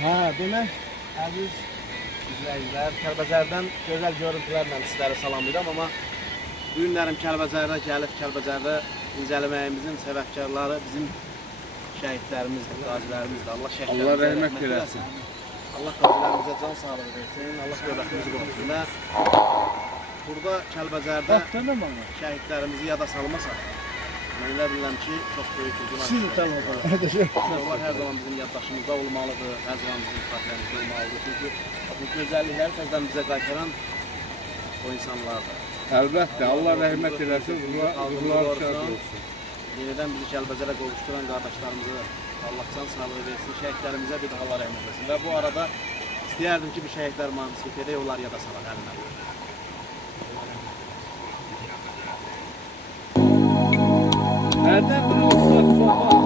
Ha, demək, əziz izləyicilər, Kəlbəcərdən gözəl görüntülərlə sizləri salamlayıram, amma bu günlərim Kəlbəcərdə gəlib, Kəlbəcərdə incələməyimizin səbəbkarları bizim şəhidlərimizdir, qazilərimizdir. Allah şəhidlərimizə Allah rəhmət eləsin. Allah qazilərimizə can sağlığı versin, Allah dövlətimizi qorusun və burada Kəlbəcərdə şəhidlərimizi yada salmasaq, mən elə bilirəm ki, çox böyük bir günah. Onlar hər zaman bizim yaddaşımızda olmalıdır, hər zaman bizim xatirəmizdə olmalıdır. Çünki bu gözəllikləri təzdən bizə qaytaran o insanlardır. Əlbəttə, Allah rəhmət eləsin, ruhlar şad olsun. Yenidən bizi Kəlbəcərə qovuşduran qardaşlarımızı Allah can sağlığı versin, şəhidlərimizə bir daha Allah rəhmət eləsin. Və bu arada istəyərdim ki, bir şəhidlər mahnısı edək, onlar yada salaq əlinə. Nereden biliyorsun soba?